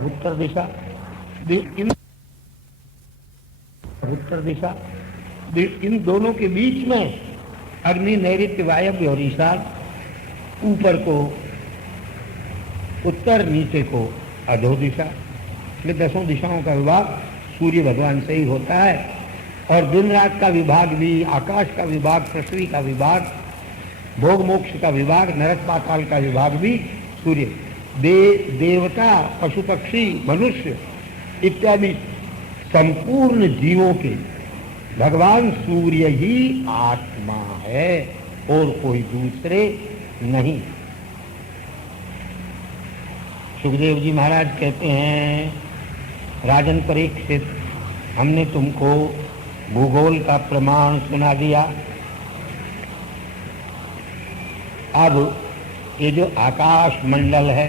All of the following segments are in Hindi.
उत्तर दिशा, उत्तर दिशा, इन दोनों के बीच में अग्नि, नैऋत्य, वायव्य और ईशान, ऊपर को उत्तर, नीचे को अधो दिशा। ये 10 दिशाओं का विभाग सूर्य भगवान से ही होता है। और दिन रात का विभाग भी, आकाश का विभाग, पृथ्वी का विभाग, भोग मोक्ष का विभाग, नरक पाताल का विभाग भी सूर्य। देवता, पशु पक्षी, मनुष्य इत्यादि संपूर्ण जीवों के भगवान सूर्य ही आत्मा है और कोई दूसरे नहीं। सुखदेव जी महाराज कहते हैं, राजन परीक्षित, हमने तुमको भूगोल का प्रमाण सुना दिया। अब ये जो आकाश मंडल है,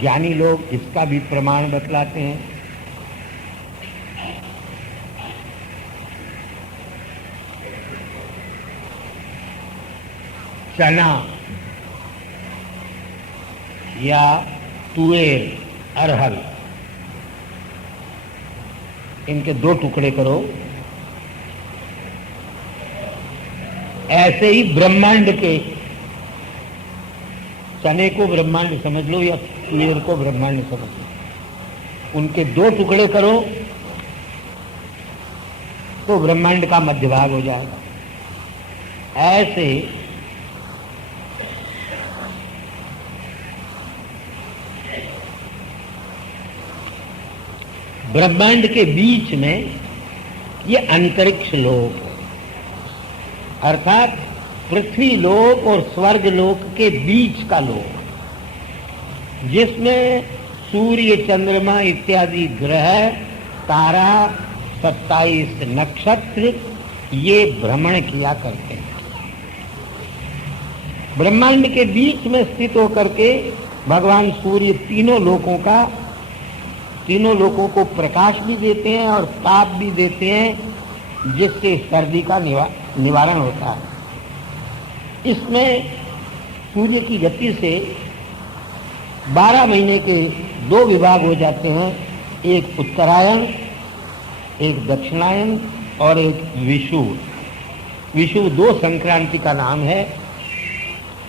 ज्ञानी लोग इसका भी प्रमाण बतलाते हैं। चना या तुवेर, अरहर, इनके 2 टुकड़े करो। ऐसे ही ब्रह्मांड के, चने को ब्रह्मांड समझ लो या तुवेर को ब्रह्मांड समझ लो, उनके 2 टुकड़े करो तो ब्रह्मांड का मध्य भाग हो जाएगा। ऐसे ब्रह्मांड के बीच में ये अंतरिक्ष लोक, अर्थात पृथ्वी लोक और स्वर्ग लोक के बीच का लोक, जिसमें सूर्य, चंद्रमा इत्यादि ग्रह, तारा, 27 नक्षत्र ये भ्रमण किया करते हैं। ब्रह्मांड के बीच में स्थित होकर के भगवान सूर्य तीनों लोकों को प्रकाश भी देते हैं और ताप भी देते हैं, जिससे सर्दी का निवारण होता है। इसमें सूर्य की गति से 12 महीने के 2 विभाग हो जाते हैं, एक उत्तरायण, एक दक्षिणायन और एक विषुव। विषुव 2 संक्रांति का नाम है,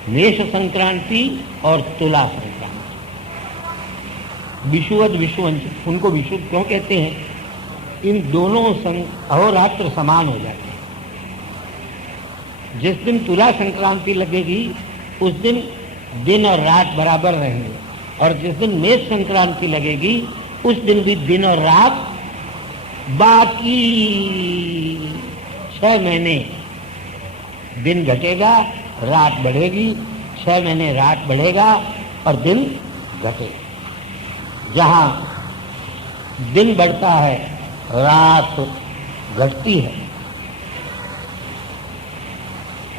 मेष संक्रांति और तुला संक्रांति। विषुवद, विषुवंश, उनको विषुव क्यों कहते हैं? इन दोनों अहोरात्र समान हो जाते हैं। जिस दिन तुला संक्रांति लगेगी उस दिन दिन और रात बराबर रहेंगे, और जिस दिन मेष संक्रांति लगेगी उस दिन भी दिन और रात, बाकी 6 महीने दिन घटेगा, रात बढ़ेगी, 6 महीने रात बढ़ेगा और दिन घटेगा। जहां दिन बढ़ता है, रात घटती है,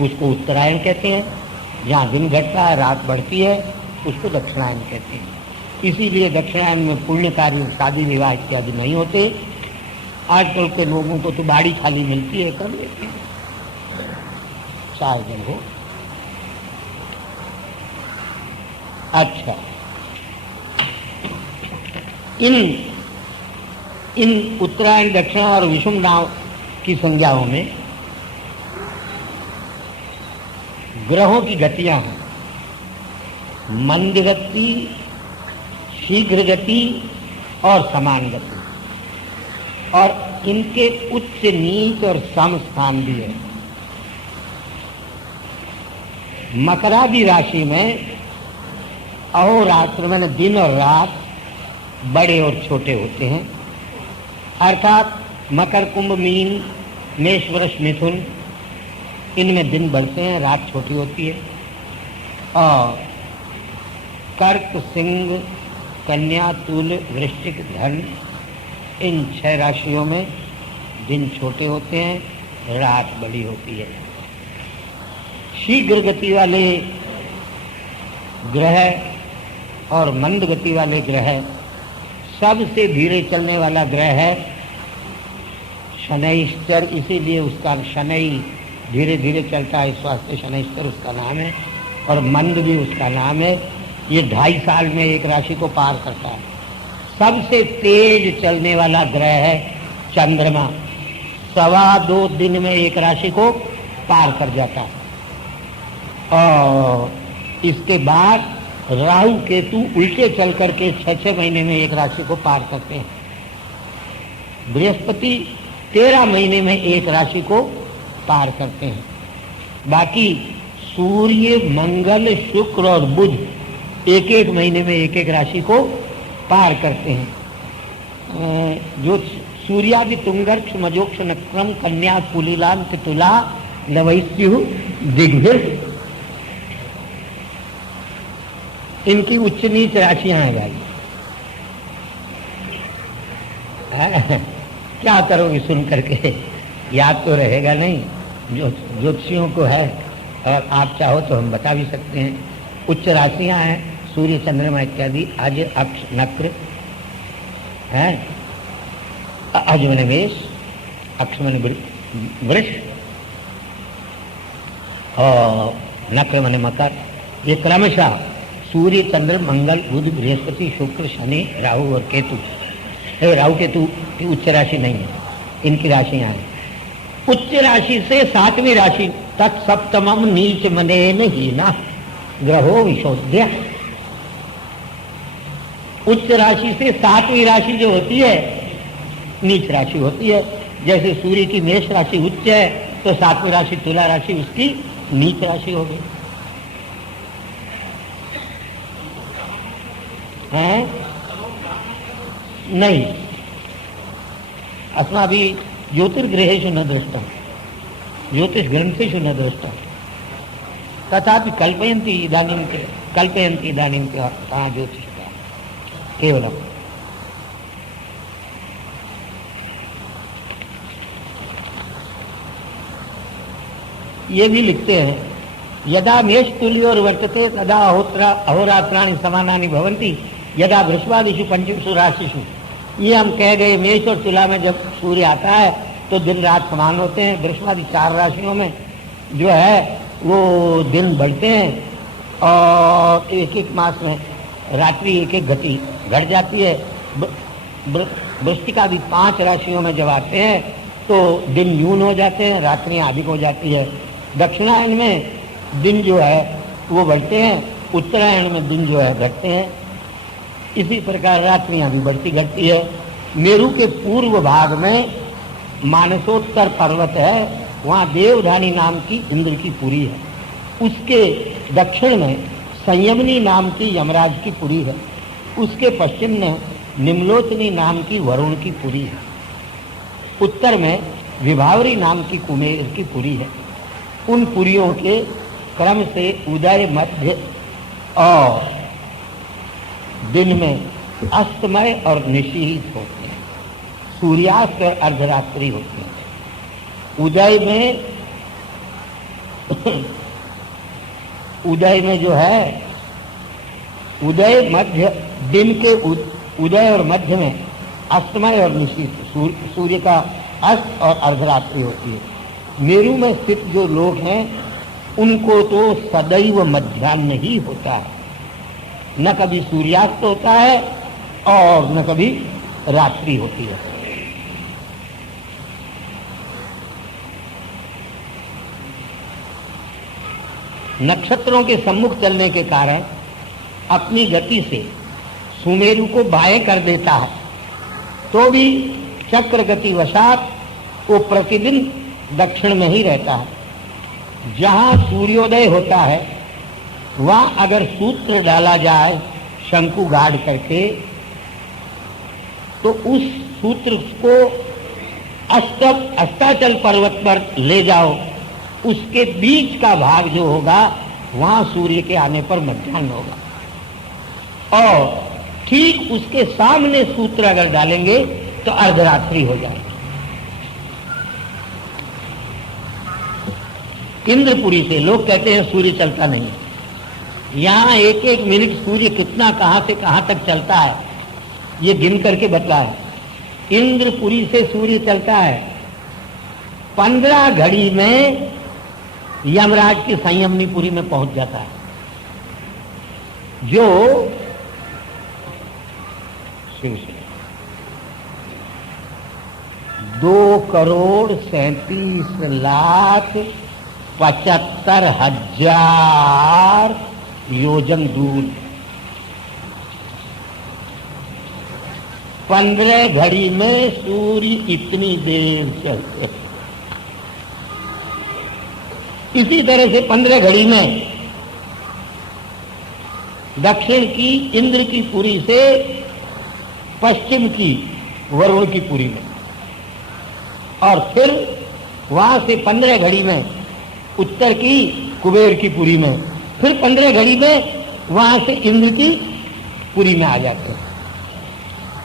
उसको उत्तरायण कहते हैं। जहां दिन घटता है, रात बढ़ती है, उसको दक्षिणायन कहते हैं। इसीलिए दक्षिणायन में पुण्य कार्य, शादी विवाह इत्यादि नहीं होते। आजकल के लोगों को तो बाड़ी खाली मिलती है, कर लेते हैं, चाहे दिन हो। अच्छा, इन उत्तरायण, दक्षिण और विषुव नाम की संज्ञाओं में ग्रहों की गतियां हैं, मंद गति, शीघ्र गति और समान गति, और इनके उच्च, नीच और सम स्थान भी है। मकरादि राशि में अहोरात्र में दिन और रात बड़े और छोटे होते हैं, अर्थात मकर, कुंभ, मीन, मेष, वृष, मिथुन, इनमें दिन बढ़ते हैं, रात छोटी होती है। और कर्क, सिंह, कन्या, तुल, वृश्चिक, धन, इन 6 राशियों में दिन छोटे होते हैं, रात बड़ी होती है। शीघ्र गति वाले ग्रह और मंद गति वाले ग्रह, सबसे धीरे चलने वाला ग्रह है शनैश्चर, इसीलिए उसका शनै धीरे धीरे चलता है, इस वास्ते शनैश्चर उसका नाम है, और मंद भी उसका नाम है। ये 2.5 साल में एक राशि को पार करता है। सबसे तेज चलने वाला ग्रह है चंद्रमा, 2.25 दिन में एक राशि को पार कर जाता है। और इसके बाद राहु केतु उल्टे चल करके 6-6 महीने में एक राशि को पार करते हैं। बृहस्पति 13 महीने में एक राशि को पार करते हैं। बाकी सूर्य, मंगल, शुक्र और बुध 1-1 महीने में एक राशि को पार करते हैं। जो सूर्यादि तुंगर्क्ष मजोक्ष नक्रम कन्या कुलीलान तुला लवैस्यु दिग्भिर, इनकी उच्च नीच राशियां हैं भाई। क्या करोगे सुन करके, याद तो रहेगा नहीं। जो ज्योतिषियों को है, और आप चाहो तो हम बता भी सकते हैं। उच्च राशियां हैं सूर्य, चंद्रमा इत्यादि। अज, अक्ष, नक्र है। अज मन मेष, अक्ष मन वृष और नक्र मन मकर। ये क्रमशः सूर्य, चंद्र, मंगल, बुध, बृहस्पति, शुक्र, शनि, राहु और केतु। राहु केतु की उच्च राशि नहीं है, इनकी राशियां हैं। उच्च राशि से 7वीं राशि तक सप्तमम नीच मनेन हीना ग्रहो विशोध्य। उच्च राशि से 7वीं राशि जो होती है नीच राशि होती है। जैसे सूर्य की मेष राशि उच्च है तो 7वीं राशि तुला राशि उसकी नीच राशि हो गई है। नहीं, अस्माभिः ज्योतिर्गृहेषु न दृष्टम्, ज्योतिष ग्रंथेषु न दृष्टम्, तथापि कल्पयन्ति इदानीं कहाँ ज्योतिष का केवलम। ये भी लिखते हैं, यदा मेष तुल्योर वर्तते तदा अहोरात्राणि समानानि भवन्ति यदा वृषभादिषु पंचमसु राशिषु। ये हम कह गए, मेष और तुला में जब सूर्य आता है तो दिन रात समान होते हैं। वृषभादि 4 राशियों में जो है वो दिन बढ़ते हैं और एक मास में रात्रि एक गति घट जाती है। वृश्चिका भी 5 राशियों में जब आते हैं तो दिन न्यून हो जाते हैं, रात्रियां अधिक हो जाती है। दक्षिणायन में दिन जो है वो बढ़ते हैं, उत्तरायण में दिन जो है घटते हैं। इसी प्रकार रात्रियां भी बढ़ती घटती है। मेरू के पूर्व भाग में मानसोत्तर पर्वत है, वहाँ देवधानी नाम की इंद्र की पुरी है। उसके दक्षिण में संयमनी नाम की यमराज की पुरी है। उसके पश्चिम में निम्लोचनी नाम की वरुण की पुरी है। उत्तर में विभावरी नाम की कुमेर की पुरी है। उन पुरियों के क्रम से उदय, मध्य और दिन में अस्तमय और निशीत होते हैं। सूर्यास्त और अर्धरात्रि होते हैं। उदय में जो है उदय मध्य, दिन के उदय और मध्य में अस्तमय और निशीत, सूर्य का अस्त और अर्धरात्रि होती है। मेरू में स्थित जो लोग हैं उनको तो सदैव मध्याह्न ही होता है, न कभी सूर्यास्त होता है और न कभी रात्रि होती है। नक्षत्रों के सम्मुख चलने के कारण अपनी गति से सुमेरु को बाएं कर देता है, तो भी चक्र गति वशात वो प्रतिदिन दक्षिण में ही रहता है। जहां सूर्योदय होता है वहां अगर सूत्र डाला जाए शंकु गाड़ करके, तो उस सूत्र को अस्ताचल पर्वत पर ले जाओ, उसके बीच का भाग जो होगा वहां सूर्य के आने पर मध्याह्न होगा, और ठीक उसके सामने सूत्र अगर डालेंगे तो अर्धरात्रि हो जाएगी। इंद्रपुरी से लोग कहते हैं सूर्य चलता नहीं, यहाँ 1-1 मिनट सूर्य कितना कहां से कहां तक चलता है ये गिन करके बतला है। इंद्रपुरी से सूर्य चलता है 15 घड़ी में यमराज की संयमनीपुरी में पहुंच जाता है। जो 2,37,75,000 योजन दूर 15 घड़ी में सूर्य इतनी देर चलते। इसी तरह से 15 घड़ी में दक्षिण की इंद्र की पुरी से पश्चिम की वरुण की पुरी में, और फिर वहां से 15 घड़ी में उत्तर की कुबेर की पुरी में, फिर 15 घड़ी में वहां से इंद्र की पुरी में आ जाते हैं।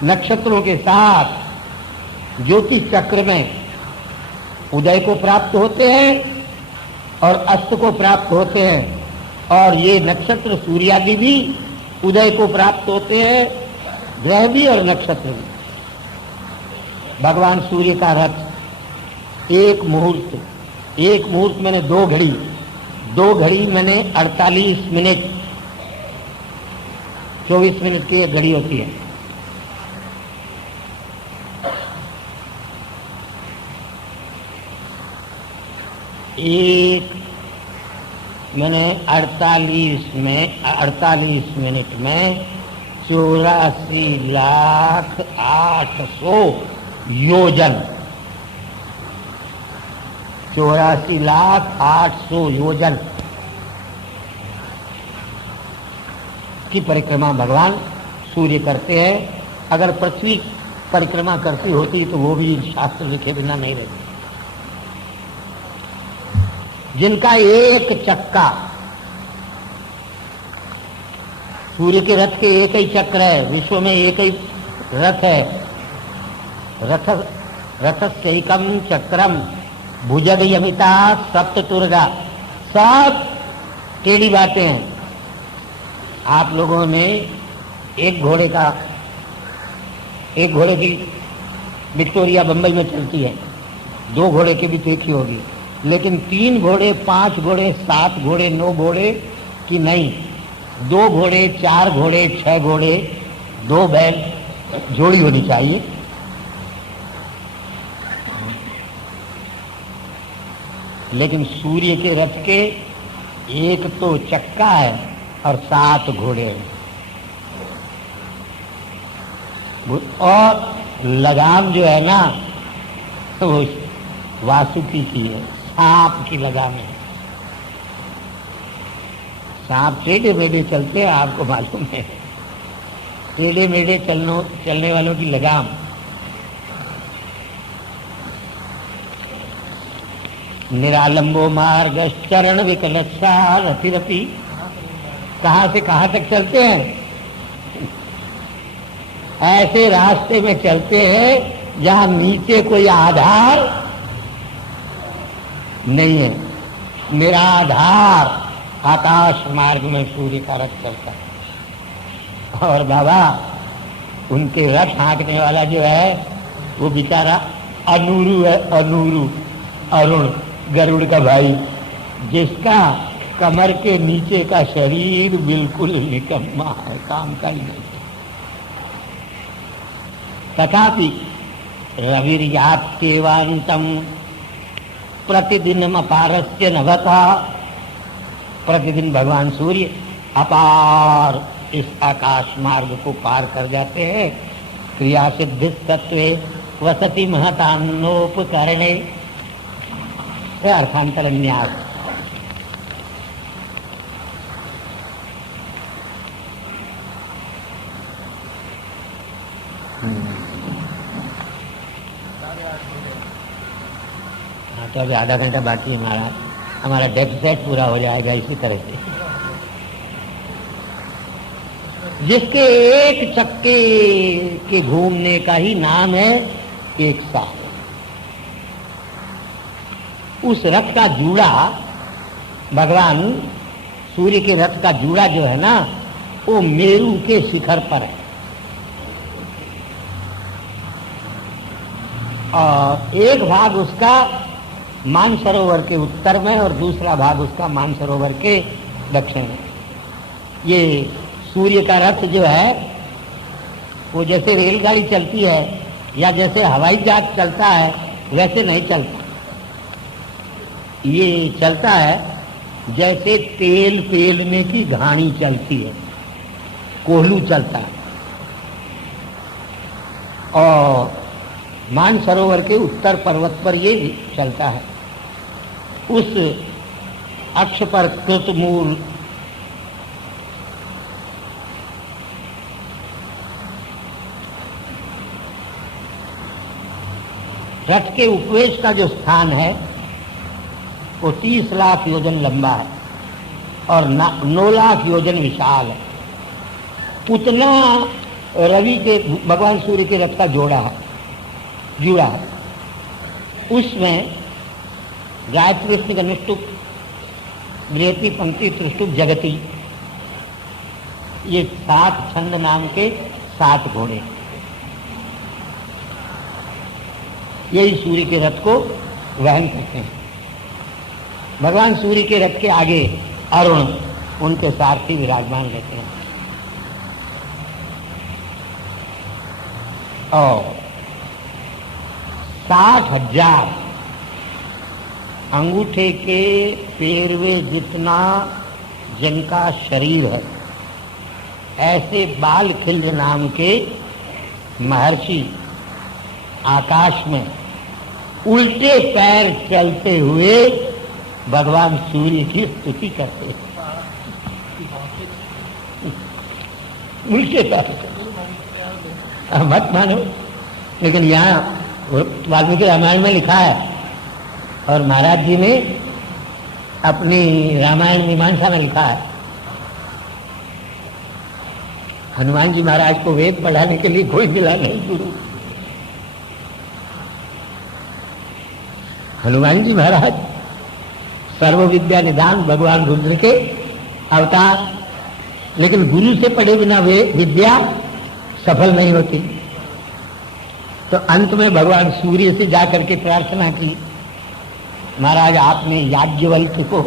नक्षत्रों के साथ ज्योतिष चक्र में उदय को प्राप्त होते हैं और अस्त को प्राप्त होते हैं, और ये नक्षत्र सूर्यादि भी उदय को प्राप्त होते हैं, ग्रह भी और नक्षत्र भी। भगवान सूर्य का रथ एक मुहूर्त मैंने 2 घड़ी, 2 घड़ी मैंने 48 मिनट, 24 मिनट की एक घड़ी होती है। एक मैंने 48 मिनट में 84,08,000 योजन, 84,08,000 योजन की परिक्रमा भगवान सूर्य करते हैं। अगर पृथ्वी परिक्रमा करती होती तो वो भी शास्त्र लिखे बिना नहीं रहती। जिनका एक चक्का, सूर्य के रथ के एक ही चक्र है, विश्व में एक ही रथ है। रथस्यैकं चक्रम भुजग यमिता सप्ततुर्गा, सब टेढ़ी बातें हैं। आप लोगों ने एक घोड़े की विक्टोरिया बंबई में चलती है, 2 घोड़े की भी देखी होगी, लेकिन 3 घोड़े, 5 घोड़े, 7 घोड़े, 9 घोड़े की नहीं, 2 घोड़े, 4 घोड़े, 6 घोड़े, 2 बैल जोड़ी होनी चाहिए। लेकिन सूर्य के रथ के एक तो चक्का है और 7 घोड़े हैं, और लगाम जो है ना तो वासुकी की है, सांप की लगाम है। सांप टेढ़े मेढ़े चलते हैं, आपको मालूम है, टेढ़े मेढ़े चलने वालों की लगाम। निरालंबो मार्ग चरण विकलच्छा रतिरपि, कहां से कहां तक चलते हैं? ऐसे रास्ते में चलते हैं जहां नीचे कोई आधार नहीं है, निराधार आकाश मार्ग में सूर्य का रथ चलता है। और बाबा उनके रथ हाँकने वाला जो है वो बेचारा अनूरू है, अरुण गरुड़ का भाई, जिसका कमर के नीचे का शरीर बिल्कुल निकम्मा है, काम का ही नहीं। तथापि रविर्याप्त्येवान्तं प्रतिदिन अपारस्य नभता, प्रतिदिन भगवान सूर्य अपार इस आकाश मार्ग को पार कर जाते हैं। क्रिया सिद्धि तत्वे वसति महतान्नोपकरणे, अर्थांतर न्यास। हाँ, तो अभी आधा घंटा बाकी है, हमारा डेफिसिट पूरा हो जाएगा इसी तरह से। जिसके एक चक्के के घूमने का ही नाम है एक साल। उस रथ का जूड़ा, भगवान सूर्य के रथ का जूड़ा जो है ना, वो मेरू के शिखर पर है। और एक भाग उसका मानसरोवर के उत्तर में और दूसरा भाग उसका मानसरोवर के दक्षिण में। ये सूर्य का रथ जो है वो जैसे रेलगाड़ी चलती है या जैसे हवाई जहाज चलता है वैसे नहीं चलता। ये चलता है जैसे तेल पेलने की घानी चलती है, कोहलू चलता है। और मानसरोवर के उत्तर पर्वत पर ये चलता है। उस अक्ष पर कृतमूल रथ के उपवेश का जो स्थान है वो 30 लाख योजन लंबा है और 9 लाख योजन विशाल है। उतना रवि के भगवान सूर्य के रथ का जुड़ा है। उसमें गायत्री गनुष्टुप बृहति पंक्ति त्रिष्टुप जगती, ये 7 छंद नाम के 7 घोड़े, यही सूर्य के रथ को वहन करते हैं। भगवान सूर्य के रथ के आगे अरुण उनके सारथी विराजमान रहते हैं। और 60,000 अंगूठे के पेरवे जितना जिनका शरीर है, ऐसे बालखिल्य नाम के महर्षि आकाश में उल्टे पैर चलते हुए भगवान सूर्य की स्तुति करते हैं। उल्टे पैर मत मानो, लेकिन यहाँ वाल्मीकि रामायण में लिखा है और महाराज जी ने अपनी रामायण मीमांसा में लिखा है। हनुमान जी महाराज को वेद पढ़ाने के लिए कोई मिला नहीं गुरु। हनुमान जी महाराज सर्व विद्या निधान भगवान रुद्र के अवतार, लेकिन गुरु से पढ़े बिना वे विद्या सफल नहीं होती। तो अंत में भगवान सूर्य से जाकर के प्रार्थना की, महाराज आपने याज्ञवल्क्य को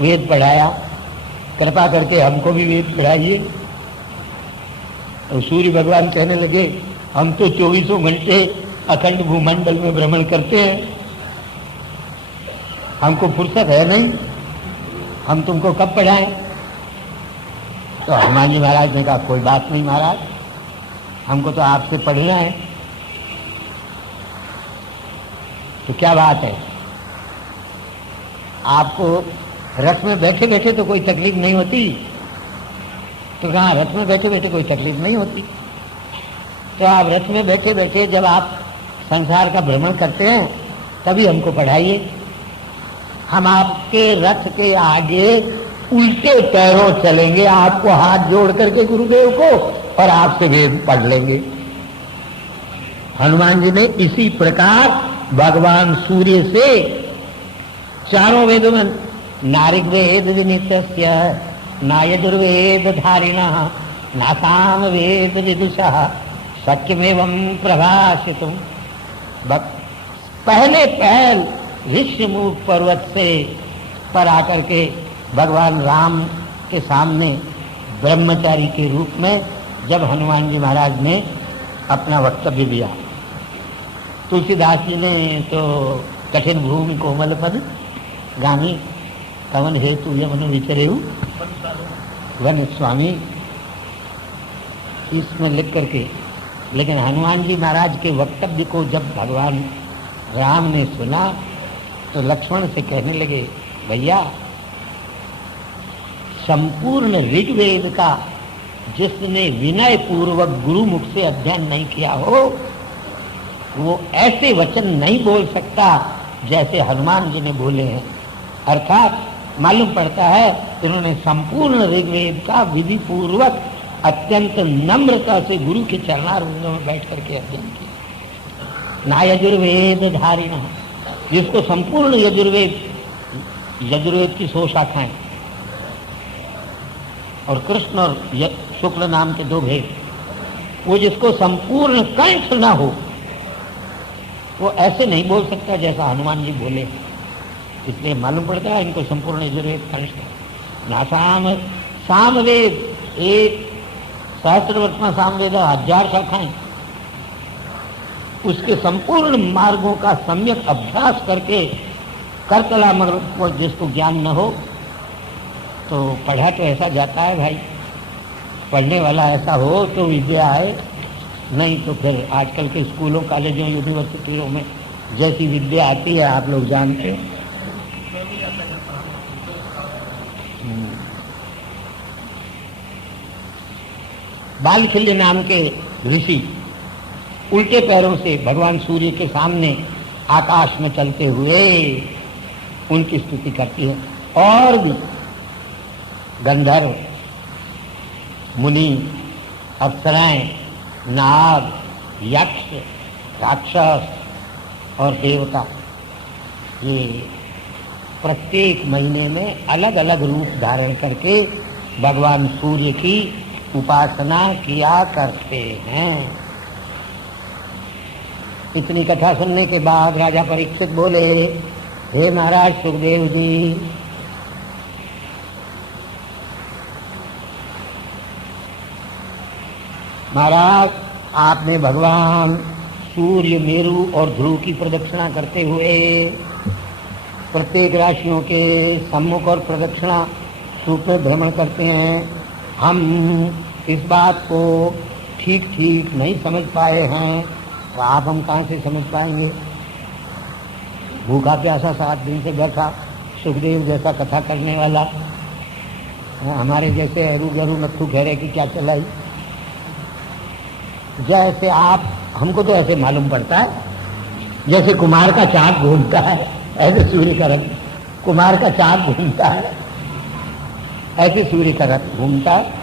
वेद पढ़ाया, कृपा करके हमको भी वेद पढ़ाइए। और सूर्य भगवान कहने लगे, हम तो 24 घंटे अखंड भूमंडल में भ्रमण करते हैं, हमको फुर्सत है नहीं, हम तुमको कब पढ़ाएं? तो हनुमान जी महाराज ने कहा, कोई बात नहीं महाराज, हमको तो आपसे पढ़ना है। तो क्या बात है, आपको रथ में बैठे बैठे तो कोई तकलीफ नहीं होती? तो कहा, रथ में बैठे बैठे कोई तकलीफ नहीं होती। तो आप रथ में बैठे बैठे जब आप संसार का भ्रमण करते हैं तभी हमको पढ़ाइए। हम आपके रथ के आगे उल्टे पैरों चलेंगे, आपको हाथ जोड़ करके गुरुदेव को, और आपसे वेद पढ़ लेंगे। हनुमान जी ने इसी प्रकार भगवान सूर्य से चारों वेदों में नाऋग्वेद विनितस्य न यजुर्वेद धारिणः न सामवेद विदुषः शक्यमेवं प्रभाषितुम्। पहले पहल ऋष्यमुख पर्वत से पर आकर के भगवान राम के सामने ब्रह्मचारी के रूप में जब हनुमान जी महाराज ने अपना वक्तव्य दिया, तुलसीदास जी ने तो कठिन भूमि कोमल पद गामी कवन हेतु यमन विचरेहु वन स्वामी, इसमें लिख करके। लेकिन हनुमान जी महाराज के वक्तव्य को जब भगवान राम ने सुना तो लक्ष्मण से कहने लगे, भैया संपूर्ण ऋग्वेद का जिसने विनय पूर्वक गुरुमुख से अध्ययन नहीं किया हो वो ऐसे वचन नहीं बोल सकता जैसे हनुमान जी ने बोले हैं। अर्थात मालूम पड़ता है इन्होंने संपूर्ण ऋग्वेद का विधि पूर्वक अत्यंत नम्रता से गुरु के चरणारविंदों में बैठ करके अध्ययन किया। ना यजुर्वेद धारिणः, जिसको संपूर्ण यजुर्वेद की 100 शाखाएं और कृष्ण और शुक्ल नाम के 2 भेद, वो जिसको संपूर्ण कंठ न हो वो ऐसे नहीं बोल सकता जैसा हनुमान जी बोले। इसलिए मालूम पड़ता है इनको संपूर्ण यजुर्वेद कंठ। नासाम सामवेद, एक सहस्त्र वर्ष में सामवेद 1000 शाखाएं, उसके संपूर्ण मार्गों का सम्यक अभ्यास करके करतला मर्ग को जिसको ज्ञान न हो तो पढ़ा तो ऐसा जाता है भाई, पढ़ने वाला ऐसा हो तो विद्या है, नहीं तो फिर आजकल के स्कूलों, कॉलेजों, यूनिवर्सिटियों में जैसी विद्या आती है आप लोग जानते हो। बालखिल्य नाम के ऋषि उल्टे पैरों से भगवान सूर्य के सामने आकाश में चलते हुए उनकी स्तुति करती है। और भी गंधर्व, मुनि, अप्सराएं, नाग, यक्ष, राक्षस और देवता, ये प्रत्येक महीने में अलग अलग रूप धारण करके भगवान सूर्य की उपासना किया करते हैं। इतनी कथा सुनने के बाद राजा परीक्षित बोले, हे महाराज सुखदेव जी, महाराज आपने भगवान सूर्य, मेरु और ध्रुव की प्रदक्षिणा करते हुए प्रत्येक राशियों के सम्मुख और प्रदक्षिणा रूप में भ्रमण करते हैं। हम इस बात को ठीक ठीक नहीं समझ पाए हैं, तो आप हम कहाँ से समझ पाएंगे। भूखा प्यासा 7 दिन से बैठा सुखदेव जैसा कथा करने वाला, हमारे जैसे हरू गरू नत्थु घेरे की क्या चलाई। जैसे आप, हमको तो ऐसे मालूम पड़ता है जैसे कुमार का चाक घूमता है, ऐसे सूर्य का रथ, कुमार का चाक घूमता है ऐसे सूर्य का रथ घूमता है।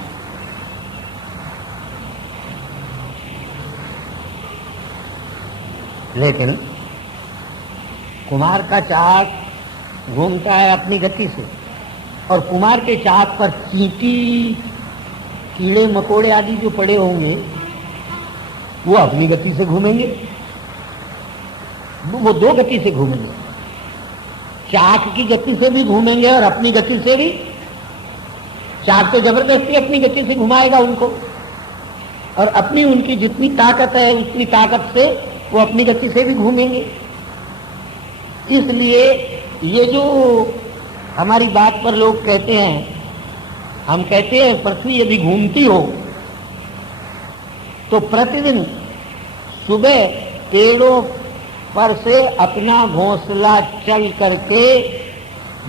लेकिन कुमार का चाक घूमता है अपनी गति से, और कुमार के चाक पर चींटी, कीड़े मकोड़े आदि जो पड़े होंगे वो अपनी गति से घूमेंगे, वो 2 गति से घूमेंगे, चाक की गति से भी घूमेंगे और अपनी गति से भी। चाक तो जबरदस्ती अपनी गति से घुमाएगा उनको, और अपनी उनकी जितनी ताकत है उतनी ताकत से वो अपनी गति से भी घूमेंगे। इसलिए ये जो हमारी बात पर लोग कहते हैं, हम कहते हैं पृथ्वी यदि घूमती हो तो प्रतिदिन सुबह पेड़ों पर से अपना घोंसला चल करके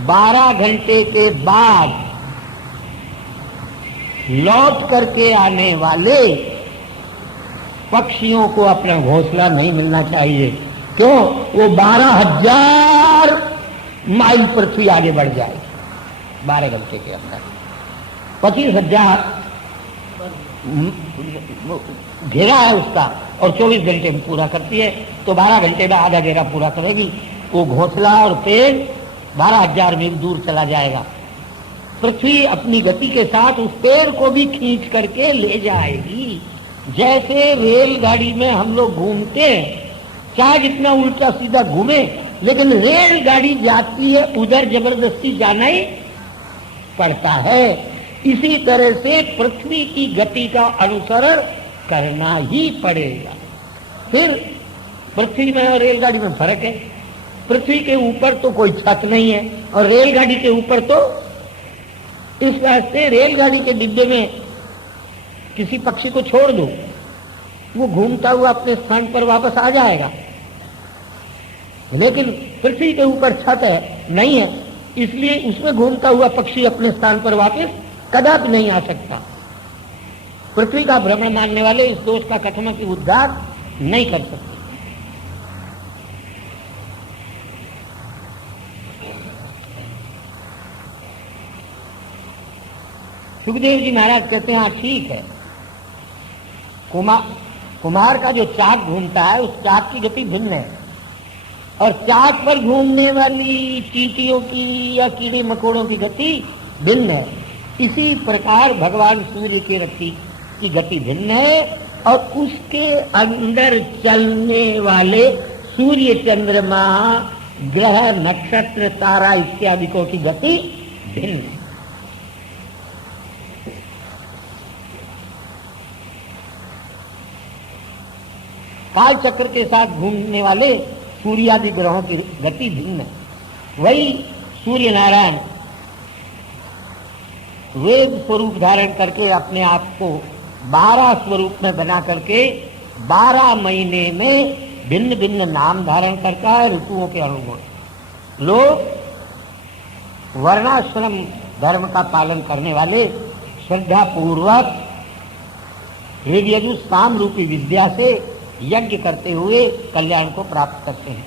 12 घंटे के बाद लौट करके आने वाले पक्षियों को अपना घोंसला नहीं मिलना चाहिए। क्यों? वो 12,000 माइल पृथ्वी आगे बढ़ जाएगी 12 घंटे के अंदर। 25,000 घेरा है उसका और 24 घंटे में पूरा करती है, तो 12 घंटे में आधा घेरा पूरा करेगी। वो घोंसला और पेड़ 12,000 मील दूर चला जाएगा। पृथ्वी अपनी गति के साथ उस पेड़ को भी खींच करके ले जाएगी। जैसे रेलगाड़ी में हम लोग घूमते हैं, चाहे जितना उल्टा सीधा घूमे, लेकिन रेलगाड़ी जाती है उधर जबरदस्ती जाना ही पड़ता है। इसी तरह से पृथ्वी की गति का अनुसरण करना ही पड़ेगा। फिर पृथ्वी में और रेलगाड़ी में फर्क है। पृथ्वी के ऊपर तो कोई छत नहीं है और रेलगाड़ी के ऊपर तो, इस वास्ते रेलगाड़ी के डिब्बे में किसी पक्षी को छोड़ दो, वो घूमता हुआ अपने स्थान पर वापस आ जाएगा। लेकिन पृथ्वी के ऊपर छत है, नहीं है, इसलिए उसमें घूमता हुआ पक्षी अपने स्थान पर वापस कदापि नहीं आ सकता। पृथ्वी का भ्रमण मानने वाले इस दोष का कथन की उद्धार नहीं कर सकते। सुखदेव जी महाराज कहते हैं, हाँ ठीक है, कुमार का जो चाक घूमता है उस चाक की गति भिन्न है, और चाक पर घूमने वाली चींटियों की या कीड़े मकोड़ों की गति भिन्न है। इसी प्रकार भगवान सूर्य के रथी की गति भिन्न है, और उसके अंदर चलने वाले सूर्य, चंद्रमा, ग्रह, नक्षत्र, तारा इत्यादि की गति भिन्न है। काल चक्र के साथ घूमने वाले सूर्य आदि ग्रहों की गति भिन्न है। वही सूर्य नारायण वेद स्वरूप धारण करके अपने आप को 12 स्वरूप में बना करके 12 महीने में भिन्न भिन्न नाम धारण करता है ऋतुओं के अनुगुण। लोग वर्णाश्रम धर्म का पालन करने वाले श्रद्धा पूर्वक ऋग्यजु साम रूपी विद्या से यज्ञ करते हुए कल्याण को प्राप्त करते हैं।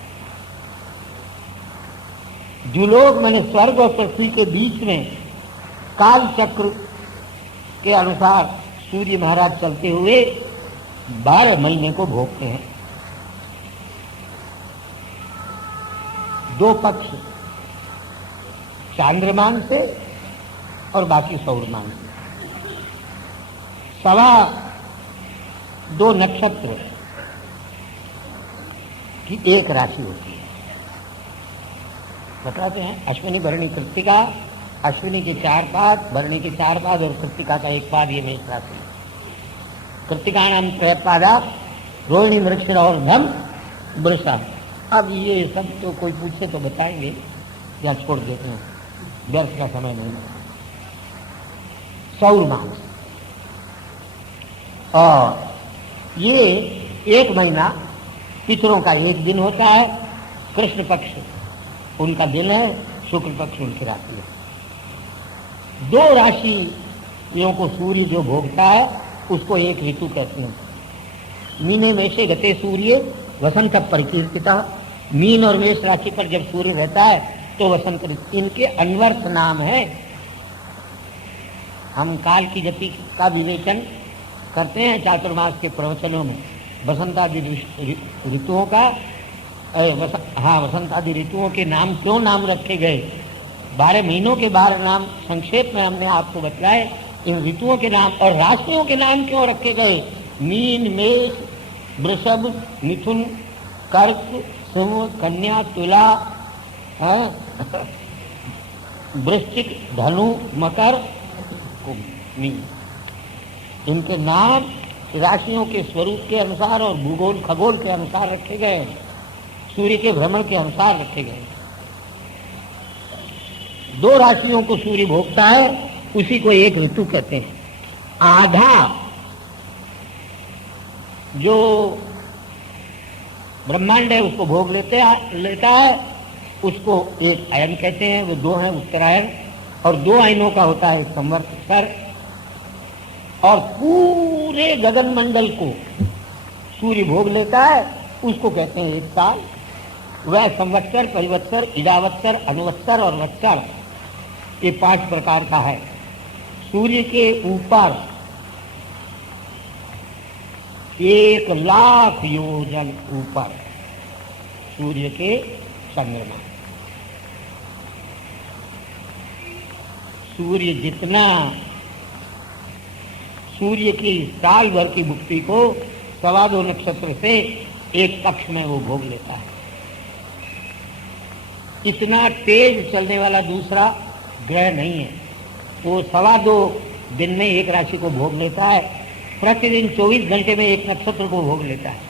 जो लोग मैंने स्वर्ग और पृथ्वी के बीच में काल चक्र के अनुसार सूर्य महाराज चलते हुए 12 महीने को भोगते हैं। 2 पक्ष, चांद्रमान से और बाकी सौरमान से। 2.25 नक्षत्र की एक राशि होती है। बताते हैं अश्विनी भरणी कृत्तिका, अश्विनी के 4 पाद, भरणी के 4 पाद और कृत्तिका का 1 पाद, ये मेष राशि। कृत्तिका नाम 3 पादा, रोहिणी मृगशिरा और धम वृषभ। अब ये सब तो कोई पूछे तो बताएंगे या छोड़ देते हैं, व्यर्थ का समय नहीं। सौरमास, और ये 1 महीना पितरों का 1 दिन होता है। कृष्ण पक्ष उनका दिन है, शुक्ल पक्ष उनकी राशि है। 2 राशियों को सूर्य जो भोगता है उसको एक ऋतु कहते हैं। मीने मेषे गते सूर्य वसंत परिकीर्तिता। मीन और मेष राशि पर जब सूर्य रहता है तो वसंत ऋतु, इनके अन्वर्थ नाम है। हम काल की गति का विवेचन करते हैं चातुर्मास के प्रवचनों में। वसंतादि ऋतुओं का वसंतादि ऋतुओं के नाम क्यों नाम रखे गए, 12 महीनों के 12 नाम संक्षेप में हमने आपको बताए। इन ऋतुओं के नाम और राशियों के नाम क्यों रखे गए, मीन, मेष, वृषभ, मिथुन, कर्क, सिंह, कन्या, तुला, वृश्चिक, धनु, मकर, मीन। इनके नाम राशियों के स्वरूप के अनुसार और भूगोल खगोल के अनुसार रखे गए, सूर्य के भ्रमण के अनुसार रखे गए। 2 राशियों को सूर्य भोगता है, उसी को एक ऋतु कहते हैं। आधा जो ब्रह्मांड है उसको भोग लेता है, उसको एक अयन कहते हैं। वो 2 हैं, उत्तरायण, और 2 अयनों का होता है संवत्सर। और पूरे गगन मंडल को सूर्य भोग लेता है, उसको कहते हैं 1 साल। वह संवत्सर, परिवत्सर, इडावत्सर, अनुवत्सर और वत्सर, ये 5 प्रकार का है। सूर्य के ऊपर 1,00,000 योजन ऊपर सूर्य के चंद्रमा। सूर्य जितना सूर्य की साल भर की भुक्ति को 2.25 नक्षत्र से एक पक्ष में वो भोग लेता है। इतना तेज चलने वाला दूसरा ग्रह नहीं है। वो 2.25 दिन में एक राशि को भोग लेता है, प्रतिदिन 24 घंटे में एक नक्षत्र को भोग लेता है।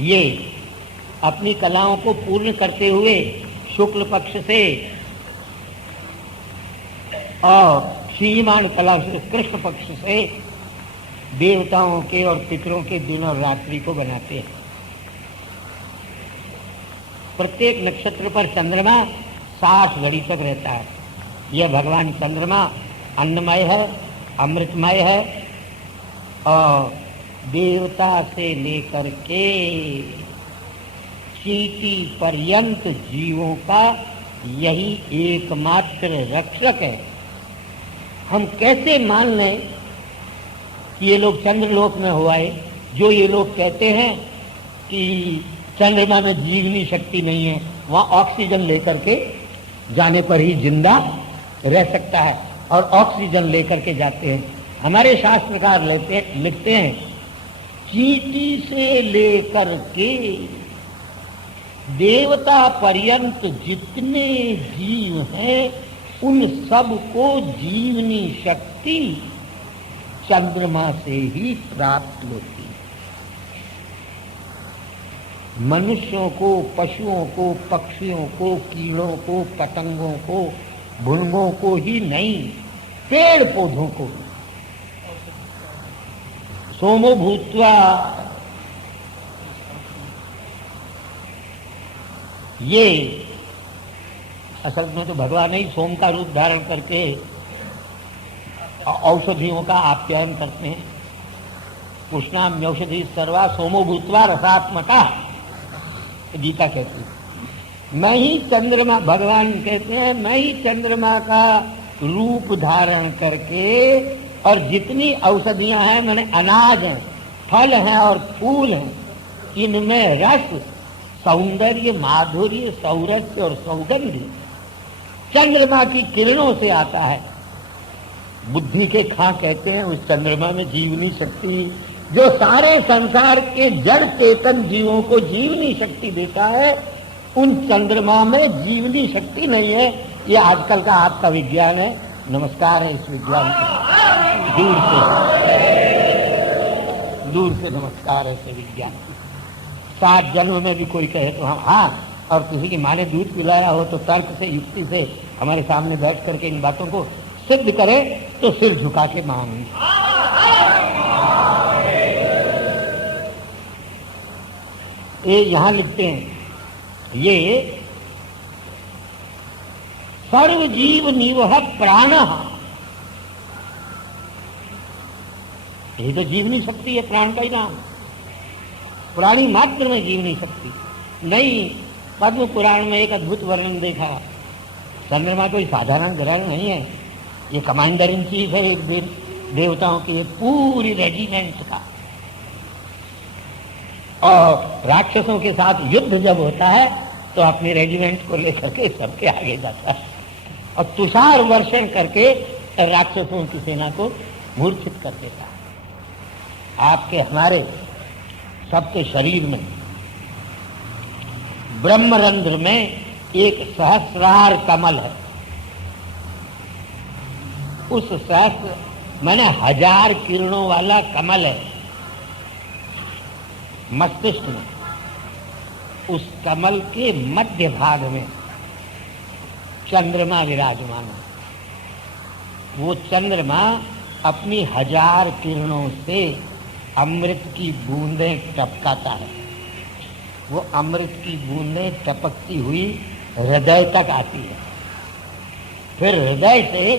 ये अपनी कलाओं को पूर्ण करते हुए शुक्ल पक्ष से और श्रीमान कला से कृष्ण पक्ष से देवताओं के और पितरों के दिन और रात्रि को बनाते हैं। प्रत्येक नक्षत्र पर चंद्रमा 60 घड़ी तक रहता है। यह भगवान चंद्रमा अन्नमय है, अमृतमय है और देवता से लेकर के चींटी पर्यंत जीवों का यही एकमात्र रक्षक है। हम कैसे मान लें कि ये लोग चंद्रलोक में हो आए? जो ये लोग कहते हैं कि चंद्रमा में जीवनी शक्ति नहीं है, वहाँ ऑक्सीजन लेकर के जाने पर ही जिंदा रह सकता है और ऑक्सीजन लेकर के जाते हैं। हमारे शास्त्रकार लिखते हैं चींटी से लेकर के देवता पर्यंत जितने जीव हैं उन सब को जीवनी शक्ति चंद्रमा से ही प्राप्त होती है। मनुष्यों को, पशुओं को, पक्षियों को, कीड़ों को, पतंगों को, भुनगों को ही नहीं, पेड़ पौधों को सोमो भूत्वा, ये असल में तो भगवान ही सोम का रूप धारण करके औषधियों का आप्यायन करते हैं। पुष्णाम औषधि सर्वा सोमो भूत्वा रसात्मका, गीता कहती है। मैं ही चंद्रमा, भगवान कहते हैं मैं ही चंद्रमा का रूप धारण करके, और जितनी औषधियां हैं, मैंने अनाज हैं, फल हैं और फूल हैं, इनमें रस, सौंदर्य, माधुर्य, सौरभ्य और सौगंध चंद्रमा की किरणों से आता है। बुद्धि के खां कहते हैं उस चंद्रमा में जीवनी शक्ति, जो सारे संसार के जड़ चेतन जीवों को जीवनी शक्ति देता है, उन चंद्रमा में जीवनी शक्ति नहीं है। ये आजकल का आपका विज्ञान है। नमस्कार है इस विज्ञान को, दूर से नमस्कार है इस विज्ञान। 7 जन्म में भी कोई कहे तो हम हाँ, और किसी की माँ ने दूध पिलाया हो तो तर्क से, युक्ति से हमारे सामने बैठ करके इन बातों को सिद्ध करे तो सिर झुका के मांगे। ये यहां लिखते हैं, ये सर्व जीव निवह प्राण, यही तो जीवनी शक्ति है, प्राण का ही नाम। प्राणी मात्र में जीवनी शक्ति नहीं। पद्म पुराण में एक अद्भुत वर्णन देखा। चंद्रमा कोई साधारण ग्रह नहीं है, ये कमांडर इन चीफ है एक देवताओं की, पूरी रेजिमेंट का। और राक्षसों के साथ युद्ध जब होता है तो अपने रेजिमेंट को लेकर के सबके आगे जाता है और तुषार वर्षण करके राक्षसों की सेना को मूर्छित कर देता है। आपके हमारे सबके शरीर में ब्रह्मरंध्र में एक सहस्रार कमल है। उस सहस्र मैंने 1000 किरणों वाला कमल है मस्तिष्क में। उस कमल के मध्य भाग में चंद्रमा विराजमान है। वो चंद्रमा अपनी 1000 किरणों से अमृत की बूंदें टपकाता है। वो अमृत की बूंदें टपकती हुई हृदय तक आती है, फिर हृदय से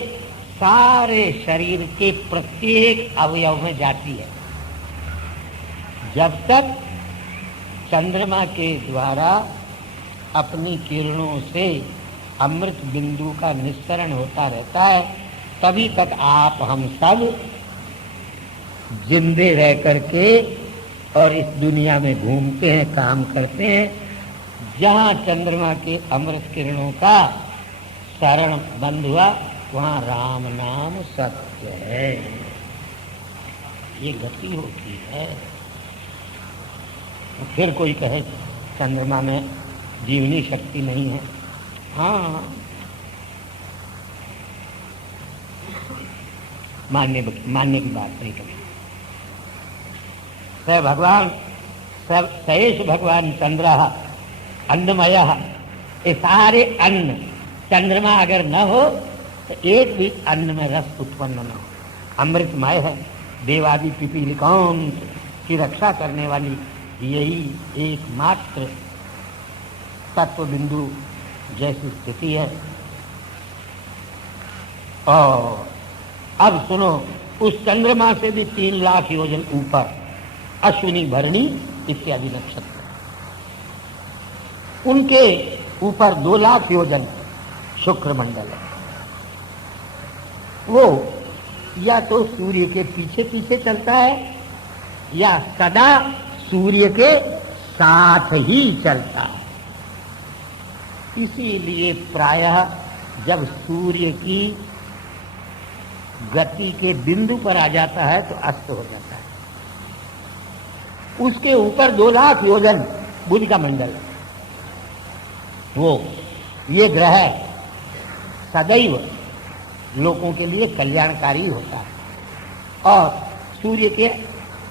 सारे शरीर के प्रत्येक अवयव में जाती है। जब तक चंद्रमा के द्वारा अपनी किरणों से अमृत बिंदु का निस्सरण होता रहता है, तभी तक आप हम सब जिंदे रह करके और इस दुनिया में घूमते हैं, काम करते हैं। जहाँ चंद्रमा के अमृत किरणों का शरण बंद हुआ, वहाँ राम नाम सत्य है। ये गति होती है। फिर कोई कहे चंद्रमा में जीवनी शक्ति नहीं है। हाँ, मानने की बात नहीं कभी। सएष भगवान चंद्र अन्नमय, ये सारे अन्न, चंद्रमा अगर न हो तो एक भी अन्न में रस उत्पन्न न हो। अमृतमय है, देवादि पिपीलिकाओं की रक्षा करने वाली यही एकमात्र तत्व बिंदु जैसी स्थिति है। और अब सुनो, उस चंद्रमा से भी 3 लाख योजन ऊपर अश्विनी, भरणी इत्यादि नक्षत्र, उनके ऊपर 2 लाख योजन शुक्र मंडल है। वो या तो सूर्य के पीछे पीछे चलता है या सदा सूर्य के साथ ही चलता है। इसीलिए प्रायः जब सूर्य की गति के बिंदु पर आ जाता है तो अस्त हो जाता है। उसके ऊपर 2 लाख योजन बुध का मंडल है। वो ये ग्रह सदैव लोगों के लिए कल्याणकारी होता है। और सूर्य के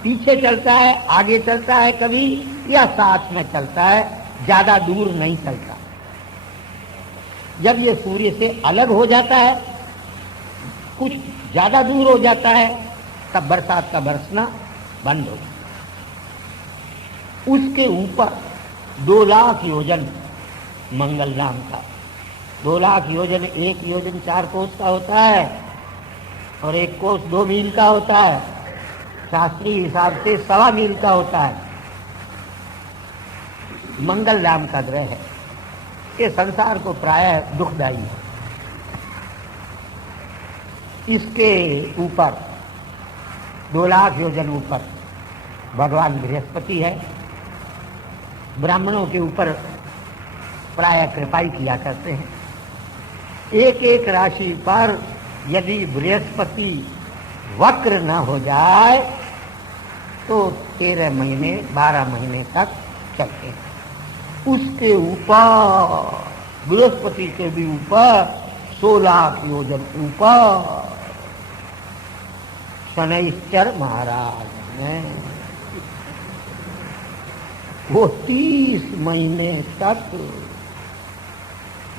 पीछे चलता है, आगे चलता है कभी, या साथ में चलता है, ज्यादा दूर नहीं चलता। जब ये सूर्य से अलग हो जाता है, कुछ ज्यादा दूर हो जाता है, तब बरसात का बरसना बंद हो जाता है। उसके ऊपर 2 लाख योजन मंगल नाम का, 2 लाख योजन, 1 योजन 4 कोस का होता है और 1 कोस 2 मील का होता है। शास्त्रीय हिसाब से 1.25 मील का होता है। मंगल नाम का ग्रह है, ये संसार को प्रायः दुखदायी है। इसके ऊपर 2 लाख योजन ऊपर भगवान बृहस्पति है। ब्राह्मणों के ऊपर प्रायः कृपाई किया करते हैं। एक एक राशि पर यदि बृहस्पति वक्र न हो जाए तो 13 महीने 12 महीने तक चलते हैं। उसके ऊपर बृहस्पति के भी ऊपर 100 लाख योजन ऊपर शनैश्चर महाराज हैं। वो 30 महीने तक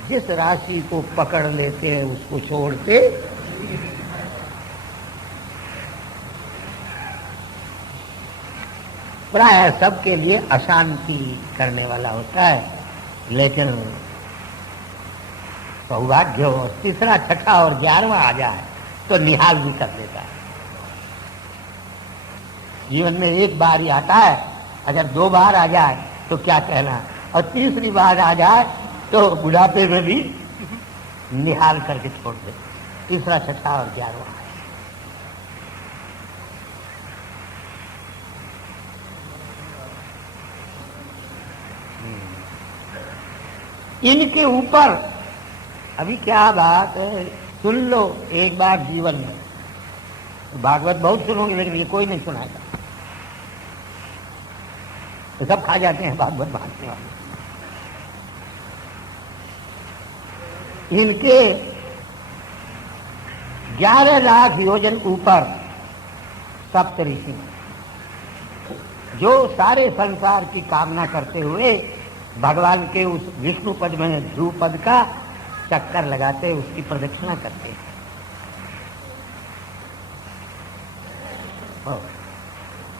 जिस राशि को पकड़ लेते हैं उसको छोड़ते प्राय सबके लिए अशांति करने वाला होता है। लेकिन सौभाग्य हो, 3रा, 6ठा और 11वां आ जाए तो निहाल भी कर देता है। जीवन में एक बार ही आता है, अगर 2 बार आ जाए तो क्या कहना, और 3री बार आ जाए तो बुढ़ापे में भी निहाल करके छोड़ दे। 3रा, 6ठा और 11वां। इनके ऊपर अभी क्या बात है, सुन लो एक बार जीवन में। भागवत बहुत सुनोगे लेकिन ये कोई नहीं सुनाएगा, तो सब खा जाते हैं भागवत भागने वाले। इनके 11 लाख योजन ऊपर सप्तऋषि, जो सारे संसार की कामना करते हुए भगवान के उस विष्णु पद में ध्रुव पद का चक्कर लगाते, उसकी प्रदक्षिणा करते हैं।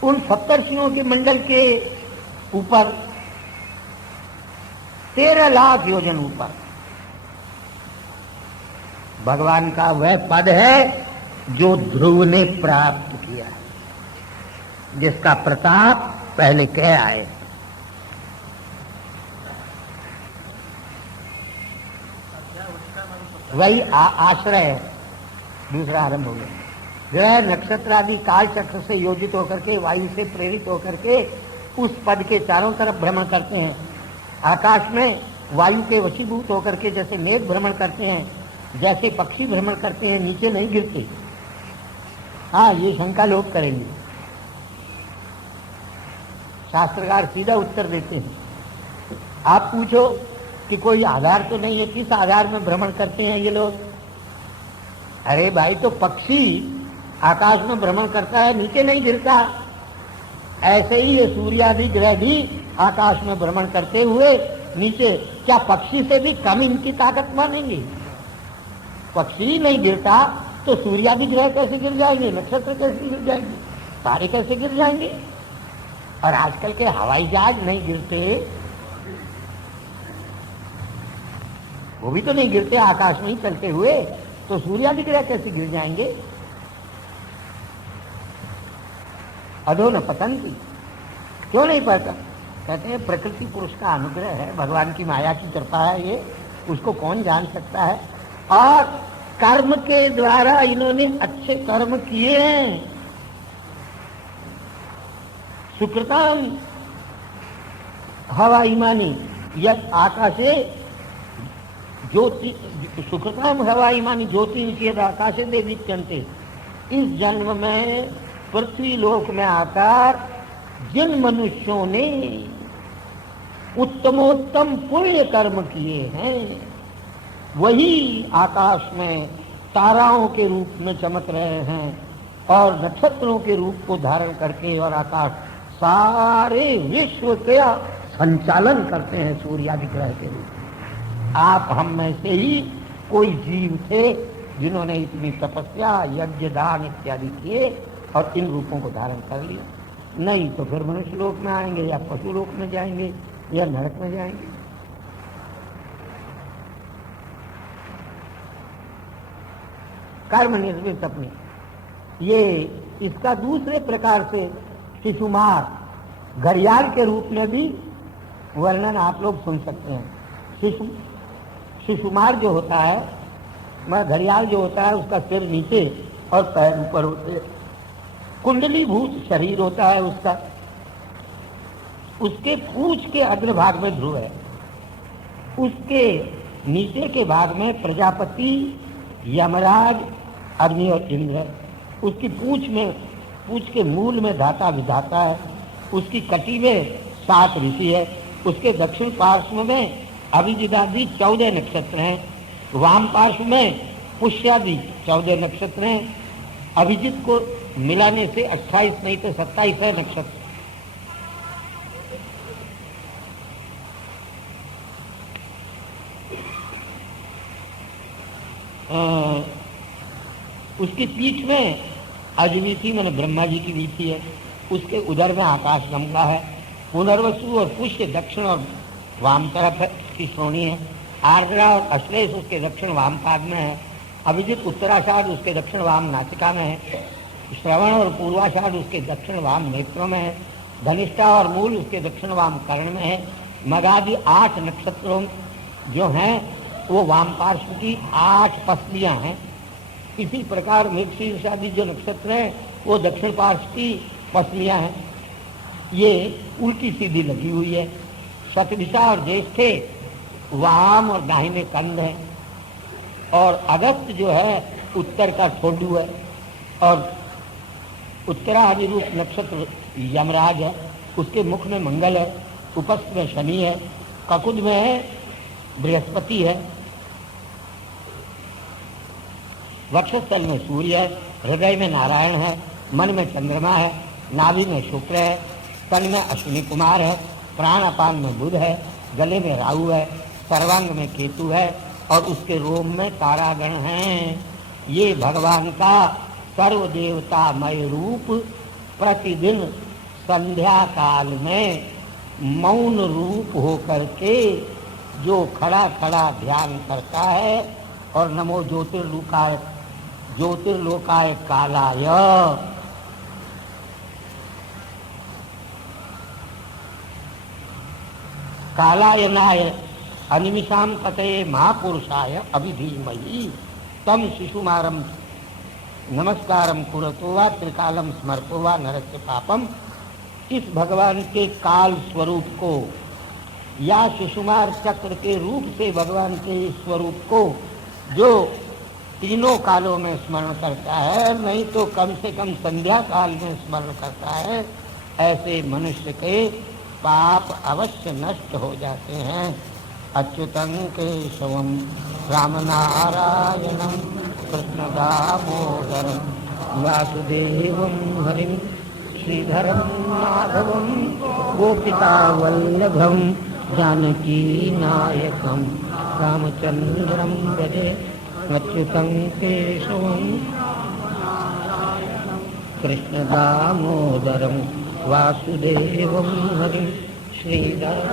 उन सप्तर्षियों के मंडल के ऊपर 13 लाख योजन ऊपर भगवान का वह पद है जो ध्रुव ने प्राप्त किया, जिसका प्रताप पहले कह आए। वही आश्रय दूसरा आरंभ हो गया। ग्रह नक्षत्र आदि काल चक्र से योजित होकर के, वायु से प्रेरित होकर के उस पद के चारों तरफ भ्रमण करते हैं। आकाश में वायु के वशीभूत होकर के जैसे मेघ भ्रमण करते हैं, जैसे पक्षी भ्रमण करते हैं, नीचे नहीं गिरते। हाँ, ये शंका लोग करेंगे, शास्त्रकार सीधा उत्तर देते हैं। आप पूछो कि कोई आधार तो नहीं है, किस आधार में भ्रमण करते हैं ये लोग? अरे भाई, तो पक्षी आकाश में भ्रमण करता है, नीचे नहीं गिरता। ऐसे ही ये सूर्यादि ग्रह भी आकाश में भ्रमण करते हुए नीचे, क्या पक्षी से भी कम इनकी ताकत मानेंगे? पक्षी नहीं गिरता तो सूर्यादि ग्रह कैसे गिर जाएंगे, नक्षत्र कैसे गिर जाएंगे, तारे कैसे गिर जाएंगे? और आजकल के हवाई जहाज नहीं गिरते, वो भी तो नहीं गिरते आकाश में ही चलते हुए, तो सूर्यादि ग्रह कैसे गिर जाएंगे? अधो न पतंती, क्यों नहीं पड़ता? कहते हैं प्रकृति पुरुष का अनुग्रह है, भगवान की माया की कृपा है, ये उसको कौन जान सकता है। और कर्म के द्वारा इन्होंने अच्छे कर्म किए हैं। सुकृताम हवा ईमानी यद आकाशे ज्योति, सुकृताम हवा ईमानी ज्योति आकाशे देवित्यंते। इस जन्म में पृथ्वी लोक में आकर जिन मनुष्यों ने उत्तमोत्तम पुण्य कर्म किए हैं, वही आकाश में ताराओं के रूप में चमक रहे हैं और नक्षत्रों के रूप को धारण करके और आकाश सारे विश्व का संचालन करते हैं सूर्यादि ग्रह के रूप। आप हम में से ही कोई जीव थे जिन्होंने इतनी तपस्या यज्ञ दान इत्यादि किए और इन रूपों को धारण कर लिया। नहीं तो फिर मनुष्य लोक में आएंगे या पशु लोक में जाएंगे या नरक में जाएंगे। कर्म निर्मित अपनी ये इसका दूसरे प्रकार से शिशुमार घड़ियाल के रूप में भी वर्णन आप लोग सुन सकते हैं। शिशुमार जो होता है, मैं घड़ियाल जो होता है उसका सिर नीचे और पैर ऊपर होते हैं, कुंडलीभूत शरीर होता है उसका, उसके पूंछ के अग्रभाग में ध्रुव है, उसके नीचे के भाग में प्रजापति यमराज अग्नि और इंद्र है, उसकी पूंछ के मूल में धाता विधाता है, उसकी कटी में 7 ऋषि है, उसके दक्षिण पार्श्व में अभिजिदादि 14 नक्षत्र हैं, वाम पार्श्व में पुष्यादि 14 नक्षत्र हैं, अभिजित को मिलाने से 28 नहीं तो 27 है नक्षत्र। उसकी पीठ में अजवीथी मैंने ब्रह्मा जी की वीथी है, उसके उधर में आकाश गंगा है, पुनर्वसु और पुष्य दक्षिण और वाम तरफ की श्रोणी है, आर्द्रा और अश्लेष उसके दक्षिण वाम पाद में है, अभिजित उत्तराषाढ़ उसके दक्षिण वाम नासिका में है, श्रवण और पूर्वाषाढ़ उसके दक्षिण वाम नेत्रों में है, धनिष्ठा और मूल उसके दक्षिण वाम कर्ण में है, मगादि 8 नक्षत्रों जो हैं वो वाम पार्श्व की 8 पसलियां हैं। इसी प्रकार मृगशीर्ष आदि जो नक्षत्र हैं वो दक्षिण पार्श्व की पसलियां हैं। ये उल्टी सीधी लगी हुई है। शतभिषा और ज्येष्ठे वाम और दाहिने कंध है, और अगस्त जो है उत्तर का ठोडू है, और उत्तरादि रूप नक्षत्र यमराज है, उसके मुख में मंगल है, उपस्थ में शनि है, ककुद में है बृहस्पति है, वक्षस्थल में सूर्य है, हृदय में नारायण है, मन में चंद्रमा है, नाभि में शुक्र है, तन में अश्विनी कुमार है, प्राणापान में बुध है, गले में राहु है, सर्वांग में केतु है, और उसके रोम में तारागण हैं। ये भगवान का सर्वदेवतामय रूप प्रतिदिन संध्या काल में मौन रूप होकर के जो खड़ा खड़ा ध्यान करता है और नमो ज्योतिर्लोकाय कालाय कालायनाय अनिमिषाम ततये महापुरुषाय अभिधीमहि तम शिशुमारम नमस्कारम कुरतो वा त्रिकालम स्मरतो वा नरस्य पापम। इस भगवान के काल स्वरूप को या शिशुमार चक्र के रूप से भगवान के स्वरूप को जो तीनों कालों में स्मरण करता है, नहीं तो कम से कम संध्या काल में स्मरण करता है, ऐसे मनुष्य के पाप अवश्य नष्ट हो जाते हैं। अच्युतं केशवं रामनारायणं कृष्ण दामोदरं वासुदेवं हरिं श्रीधरं माधवं गोपिकावल्लभं जानकीनायकं रामचन्द्रं भजे। अच्युतं केशवं कृष्ण दामोदरं वासुदेवं हरिं श्रीधरं